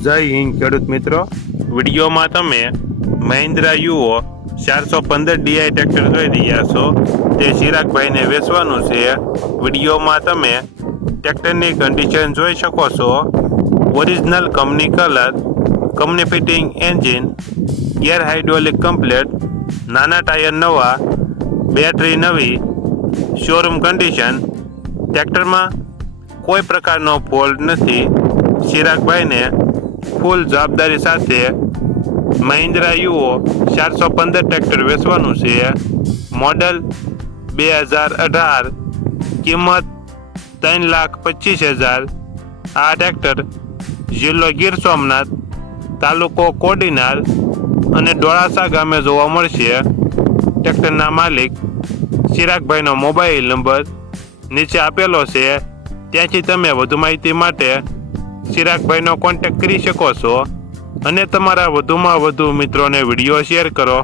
જય હિન્દ ખેડૂત મિત્રો, વિડીયોમાં તમે મહિન્દ્રા યુઓ 415 ડીઆઈ ટ્રેક્ટર જોઈ રહ્યા છો. તે ચિરાગભાઈને વેચવાનું છે. વિડીયોમાં તમે ટ્રેક્ટરની કન્ડિશન જોઈ શકો છો. Original company colour, company fitting engine, gear hydraulic complete, નાના ટાયર નવા, બેટરી નવી, શોરૂમ કન્ડિશન. ટ્રેક્ટરમાં કોઈ પ્રકારનો ફોલ્ટ નથી. ચિરાગભાઈને ફૂલ જવાબદારી સાથે મહિન્દ્રા યુઓ 415 ટ્રેક્ટર વેચવાનું છે. મોડલ 2018, કિંમત 3,25,000. આ ટ્રેક્ટર જિલ્લો ગીર સોમનાથ, તાલુકો કોડીનાર અને ડોળાસા ગામે જોવા મળશે. ટ્રેક્ટરના માલિક ચિરાગભાઈનો મોબાઈલ નંબર નીચે આપેલો છે. ત્યાંથી તમે વધુ માહિતી માટે ચિરાગભાઈનો કોન્ટેક્ટ કરી શકો છો અને તમારા વધુમાં વધુ મિત્રોને વિડીયો શેર કરો.